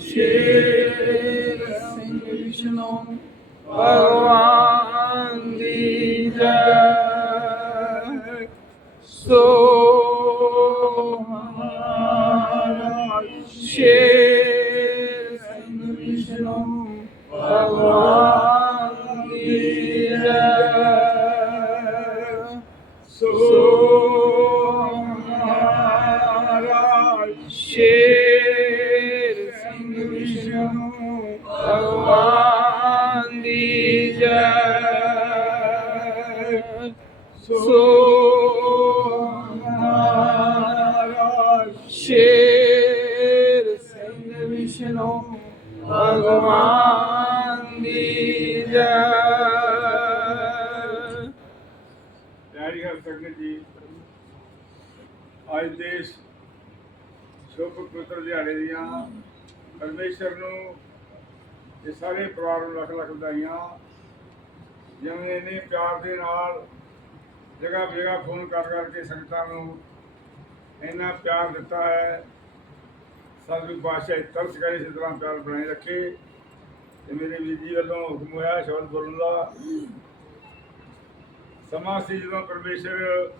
ਸ਼ੇਰ ਸਿੰਘ ਵਿਸ਼ਨੂੰ ਭਗਵਾਨ ਦੀ ਜੈ ਸੋ ਮਹਾਰਾਜ ਸੋ ਮਹਾਰਾਜ ਸ਼ੇਰ ਸਿੰਘ ਵਿਸ਼ਨੂੰ ਭਗਵਾਨ ਦੀ ਜੈ ਪਿਆਰੀ ਹਰ ਸੰਗਤ ਜੀ ਅੱਜ ਦੇਸ਼ ਸ਼ੁਭ ਪਵਿੱਤਰ ਦਿਹਾੜੇ ਦੀਆਂ ਪਰਮੇਸ਼ਰ ਨੂੰ ਇਹ ਸਾਰੇ ਪਰਿਵਾਰ ਨੂੰ ਲੱਖ ਲੱਖ ਵਧਾਈਆਂ ਜਿਵੇਂ ਇਹਨੇ ਪਿਆਰ ਦੇ ਨਾਲ ਜਗ੍ਹਾ ਜਗ੍ਹਾ ਫੋਨ ਕਰ ਕਰਕੇ ਸੰਗਤਾਂ ਨੂੰ ਇੰਨਾ ਪਿਆਰ ਦਿੱਤਾ ਹੈ। ਸਤਿਗੁਰੂ ਪਾਤਸ਼ਾਹ ਤਰਸ ਕਰੇ ਇਸ ਤਰ੍ਹਾਂ ਪਿਆਰ ਬਣਾਈ ਰੱਖੇ। ਤੇ ਮੇਰੇ ਵੀਰ ਜੀ ਵੱਲੋਂ ਹੁਕਮ ਹੋਇਆ ਸ਼ਬਦ ਬੋਲਣ ਦਾ। ਸਮਾਂ ਸੀ ਜਦੋਂ ਪਰਮੇਸ਼ਰ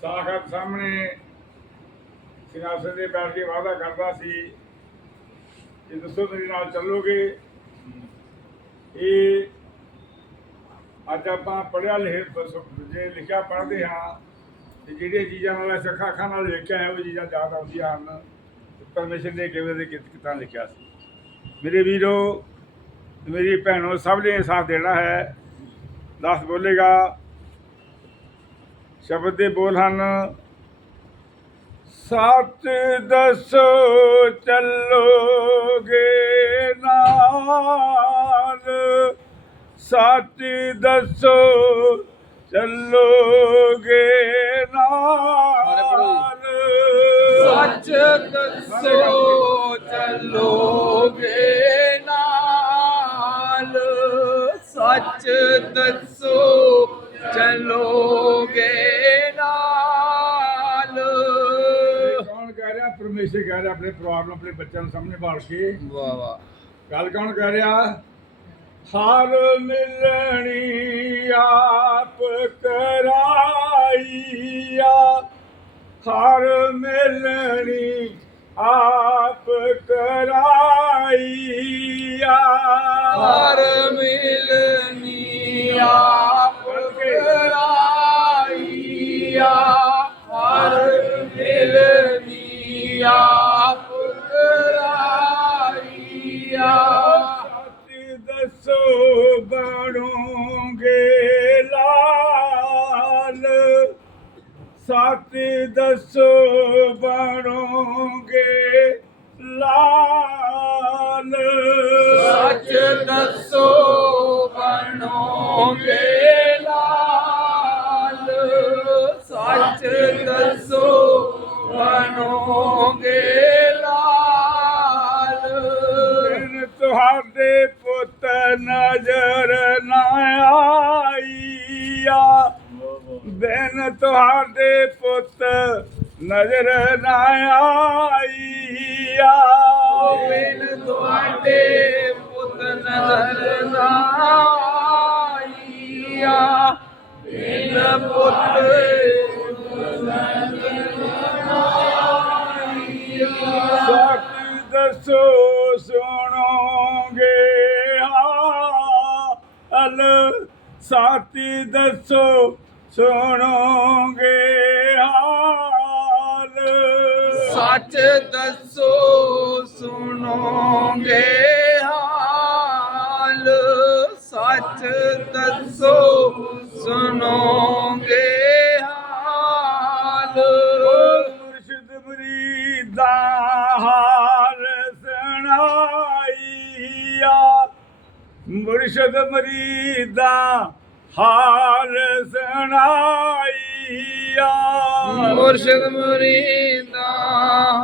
ਸਾਖਤ ਸਾਹਮਣੇ ਸਿੰਘਾਸਨ ਦੇ ਬੈਠ ਕੇ ਵਾਅਦਾ ਕਰਦਾ ਸੀ ਕਿ ਦੱਸੋ ਮੇਰੇ ਨਾਲ ਚੱਲੋਗੇ? ਇਹ ਅੱਜ ਆਪਾਂ ਪੜਿਆ ਲਿਖਿਆ ਜੇ ਲਿਖਿਆ ਪੜ੍ਹਦੇ ਹਾਂ, ਤੇ ਜਿਹੜੀਆਂ ਚੀਜ਼ਾਂ ਨਾਲ ਅਸੀਂ ਅੱਖਾਂ ਅੱਖਾਂ ਨਾਲ ਵੇਖਿਆ ਹੈ ਉਹ ਚੀਜ਼ਾਂ ਯਾਦ ਆਉਂਦੀਆਂ ਹਨ। ਪਰਮੇਸ਼ਰ ਨੇ ਕਿਵੇਂ ਦੇ ਕਿਤਾਂ ਲਿਖਿਆ ਸੀ। ਮੇਰੇ ਵੀਰੋ, ਮੇਰੀ ਭੈਣੋ, ਸਭ ਨੇ ਸਾਥ ਦੇਣਾ ਹੈ। ਦਸ ਬੋਲੇਗਾ। ਸ਼ਬਦ ਦੇ ਬੋਲ ਹਨ, ਸੱਚ ਦੱਸੋ ਚੱਲੋਗੇ ਨਾਲ ਸੱਚ ਦੱਸੋ ਚੱਲੋਗੇ ਨਾਲ? ਸੱਚ ਦੱਸੋ ਚੱਲੋਗੇ ਨਾਲ? ਸੱਚ ਦੱਸੋ ਚੱਲੋਗੇ ਨਾਲ? ਕੌਣ ਕਹਿ ਰਿਹਾ? ਪਰਮੇਸ਼ਰ ਕਹਿ ਰਿਹਾ ਆਪਣੇ ਪਰਿਵਾਰ ਨੂੰ ਆਪਣੇ ਬੱਚਿਆਂ ਨੂੰ ਸਾਹਮਣੇ ਬਾਲ ਕੇ। ਵਾਹ ਵਾਹ। ਗੱਲ ਕੌਣ ਕਹਿ ਰਿਹਾ? ਹਾਰ ਮਿਲਣੀ ਆਪ ਕਰਾਈਆ। ਹਾਰ ਮਿਲਣੀ ਆਪ ਕਰਾਈਆ। ਹਰ ਮਿਲਨੀ ਸੱਚ ਦੱਸੋ ਬਣੋਗੇ ਲਾਲ। ਸੱਚ ਦੱਸੋ ਬਣੋਗੇ ਲਾਲ। ਸੱਚ ਦੱਸੋ ਬਣੋਗੇ ਲਾਲ। ਤੁਹਾਡੇ ਪੁੱਤ ਨਜ਼ਰ ਨਾ ਆਈਆ ਬਿਨ ਤੁਹਾਡੇ ਪੁੱਤ ਨਜ਼ਰ ਨਾ ਆਈਆ। ਬਿਨ ਤੁਹਾਡੇ ਪੁੱਤ ਨਜ਼ਰ ਨਾ ਆਈਆ। ਬਿਨ ਪੁੱਤ ਸੱਚ ਦੱਸੋ ਸੁਣੋਗੇ? ਹਾਲ ਸੱਚ ਦੱਸੋ ਸੁਣੋਗੇ ਹਾਲ। ਸੱਚ ਦੱਸੋ ਸੁਣੋਗੇ ਹਾਲ। ਸੱਚ ਦੱਸੋ ਸੁਣੋਗੇ ਹਾਲ। ਮੁਰਸ਼ਿਦ ਮਰੀਦਾ ਹਾਲ ਸੁਣਾਈਆ। ਮੁਰਸ਼ਿਦ ਮਰੀਦਾ ਹਾਲ ਸੁਣਾਈਆ। ਮੁਰਸ਼ਿਦ ਮੁਰੀਦਾ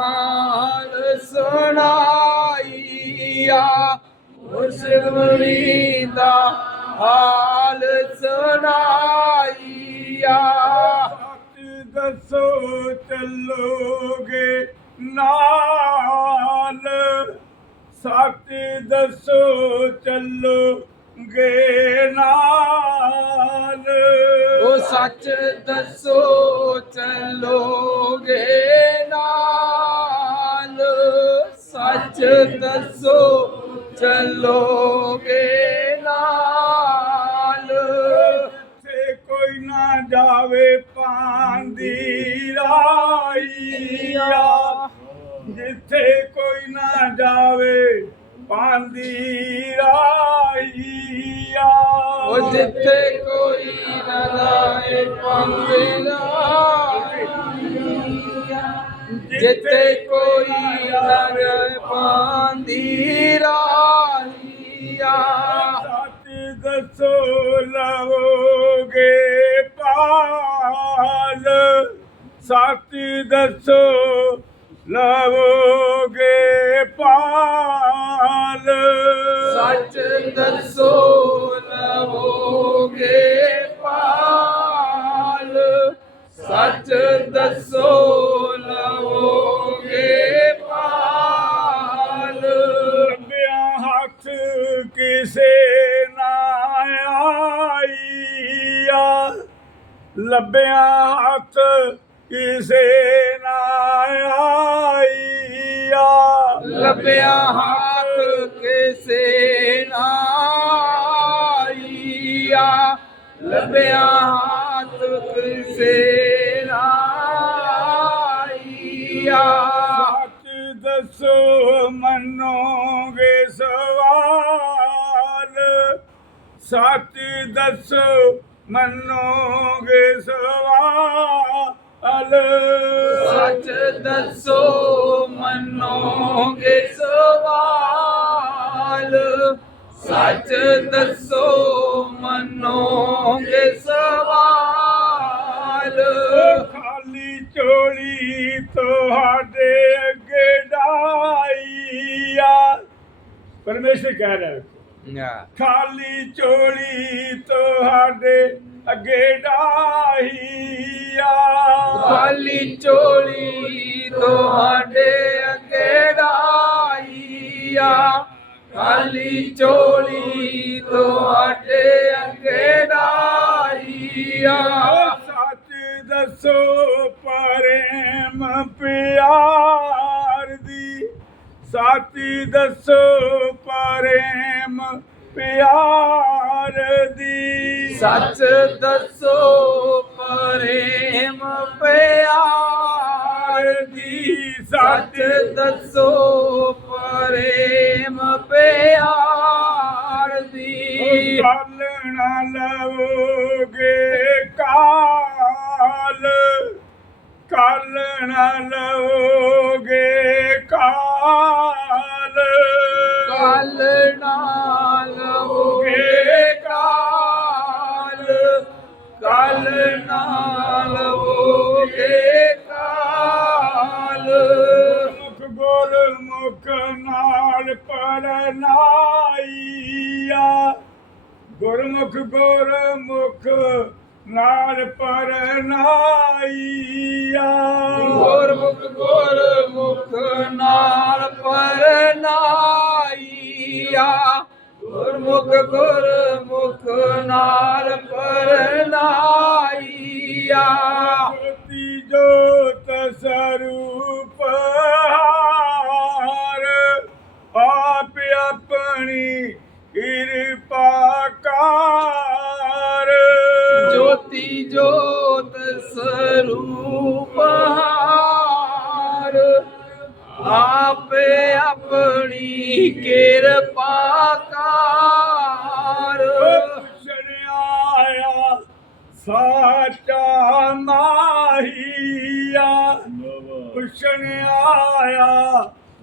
ਹਾਲ ਸੁਣਾਈਆ। ਮੁਰਸ਼ਿਦ ਮੁਰੀਦਾ ਹਾਲ ਸੁਣਾਈਆ। ਦੱਸੋ ਚੱਲੋਗੇ ਨਾਲ? ਸੱਚ ਦੱਸੋ ਚੱਲੋਗੇ ਨਾਲ? ਸੱਚ ਦੱਸੋ, ਚੱਲੋਗੇ ਨਾਲ? ਸੱਚ ਦੱਸੋ, ਚੱਲੋਗੇ ਨਾਲ? ਜਿੱਥੇ ਕੋਈ ਨਾ ਜਾਵੇ ਪਾਂਦੀ ਰਾਈਆ ਜਿੱਥੇ ਕੋਈ ਨਾ ਜਾਵੇ ਪਾਂਦੀ ਰਾਈਆ ਉਹ ਜਿੱਥੇ ਕੋਈ ਨਾ ਲਾਏ ਪੰਗਲਾ ਜਿੱਥੇ ਕੋਈ ਨਾ ਰਹੇ ਪਾਂਦੀ ਰਾਹੀਆ। ਸੱਚ ਦੱਸੋ ਲਵੋਗੇ ਪਾਲ। ਸੱਚ ਦੱਸੋ ਲਵੋਗੇ ਪਾਲ। ਸੱਚ ਦੱਸੋ ਲੱਭਿਆ ਹੱਥ ਕਿਸੇ ਨਾ ਆਈਆ। ਲੱਭਿਆ ਹੱਥ ਕਿਸੇ ਨਾਈਆ ਲੱਭਿਆ ਹੱਥ ਕਿਸੇ ਸੱਚ ਦੱਸੋ ਮੰਨੋਗੇ ਸਵਾਲ। ਸੱਚ ਦੱਸੋ ਮੰਨੋਗੇ ਸਵਾਲ। ਸੱਚ ਦੱਸੋ ਮੰਨੋਗੇ ਸਵਾਲ। ਸੱਚ ਦੱਸੋ ਮੰਨੋਗੇ ਸਵਾਲ। ਖਾਲੀ ਝੋਲੀ ਤੁਹਾਡੇ ਅੱਗੇ ਡਾਈਆ ਪਰਮੇਸ਼ਰ ਕਹਿ ਰਿਹਾ ਖਾਲੀ ਝੋਲੀ ਤੁਹਾਡੇ ਅੱਗੇ ਡਾਹੀਆ ਖਾਲੀ ਝੋਲੀ ਤੁਹਾਡੇ ਅੱਗੇ ਡਾਈਆ ਖਾਲੀ ਝੋਲੀ ਤੁਹਾਡੇ ਅੱਗੇ ਡਾਈਆ ਸੱਚ ਦੱਸੋ ਪ੍ਰੇਮ ਪਿਆਰ ਦੀ। ਸੱਚ ਦੱਸੋ ਪ੍ਰੇਮ ਪਿਆਰ ਦੀ। ਸੱਚ ਦੱਸੋ ਪ੍ਰੇਮ ਪਿਆਰ ਦੀ। ਸੱਚ ਦੱਸੋ ਪ੍ਰੇਮ ਪਿਆਰ ਦੀ। ਕੱਲ ਨਾ ਲਵੋਗੇ ਕਾਲ ਕੱਲ ਨਾ ਲਵੋਗੇ ਕਾਲ। ਗੁਰਮੁਖ ਗੁਰਮੁਖ ਨਾਲ ਪਰਨਾਈਆ ਗੁਰਮੁਖ ਗੁਰਮੁਖ ਨਾਲ ਪਰਨਾਈਆ ਗੁਰਮੁਖ ਗੁਰਮੁਖ ਨਾਲ ਪਰਨਾਈਆ ਸਾਚਾ ਮਾਹੀਆ ਪੁੱਛਣ ਆਇਆ,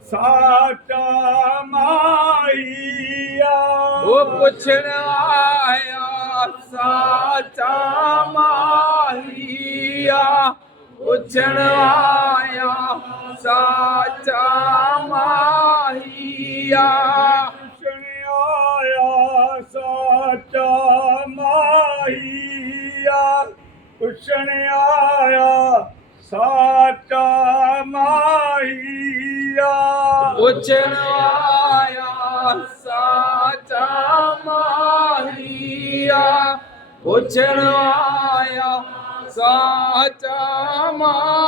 ਸਾਚਾ ਮਾਹੀਆ ਉਹ ਪੁੱਛਣ ਆਇਆ ਪੁੱਛਣ ਆਇਆ ਸਾਚਾ ਮਾਹੀਆ ਪੁੱਛਣ ਆਇਆ, ਸਾਚਾ ਮਾਹੀਆ ਪੁੱਛਣ ਆਇਆ ਸਾਚਾ ਮਾਹੀਆ। ਪੁੱਛਣ ਆਇਆ ਸਾਚਾ ਮਾਹੀਆ। ਪੁੱਛਣ ਆਇਆ ਸਾਚਾ ਮਾਹੀਆ